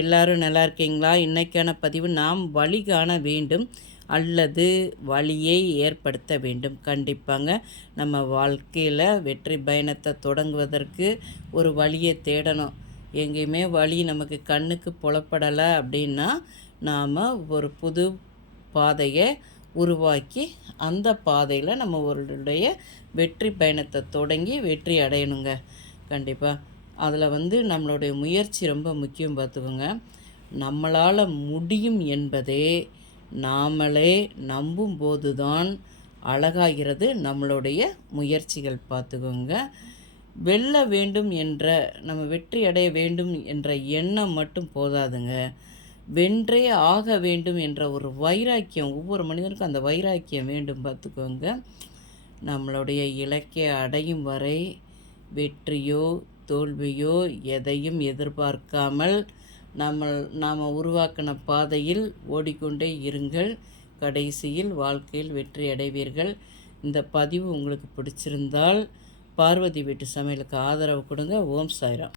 எல்லாரும் நல்லா இருக்கீங்களா? இன்றைக்கான பதிவு நாம் வழி காண வேண்டும் அல்லது வழியை ஏற்படுத்த வேண்டும். கண்டிப்பாங்க நம்ம வாழ்க்கையில் வெற்றி பயணத்தை தொடங்குவதற்கு ஒரு வழியை தேடணும். எங்கேயுமே வழி நமக்கு கண்ணுக்கு புலப்படலை அப்படின்னா நாம் ஒரு புது பாதையை உருவாக்கி அந்த பாதையில் நம்ம ஒருடைய வெற்றி பயணத்தை தொடங்கி வெற்றி அடையணுங்க. கண்டிப்பாக அதில் நம்மளுடைய முயற்சி ரொம்ப முக்கியம் பார்த்துக்கோங்க. நம்மளால் முடியும் என்பதே நாமளே நம்பும்போது தான் அழகாகிறது நம்மளுடைய முயற்சிகள் பார்த்துக்கோங்க. வெல்ல வேண்டும் என்ற நம்ம வெற்றி அடைய வேண்டும் என்ற எண்ணம் மட்டும் போதாதுங்க. வென்றே ஆக வேண்டும் என்ற ஒரு வைராக்கியம், ஒவ்வொரு மனிதனுக்கும் அந்த வைராக்கியம் வேண்டும் பார்த்துக்கோங்க. நம்மளுடைய இலக்கை அடையும் வரை வெற்றியோ தோல்வியோ எதையும் எதிர்பார்க்காமல் நாம் உருவாக்கின பாதையில் ஓடிக்கொண்டே இருங்கள். கடைசியில் வாழ்க்கையில் வெற்றி அடைவீர்கள். இந்த பதிவு உங்களுக்கு பிடிச்சிருந்தால் பார்வதி வீட்டு சமையலுக்கு ஆதரவு கொடுங்க. ஓம் சாய்ராம்.